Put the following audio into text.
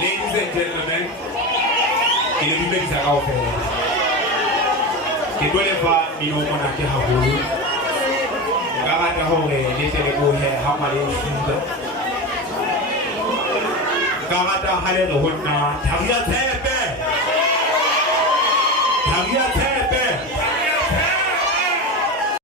Ladies and gentlemen, il est lui-même qui a offert. Qui doit les voir, il nous a dit à vous. Il va dire à vous, il était le beau hair, how many feet. Garata Hale the Huna, Tagia Tepe. Tagia Tepe.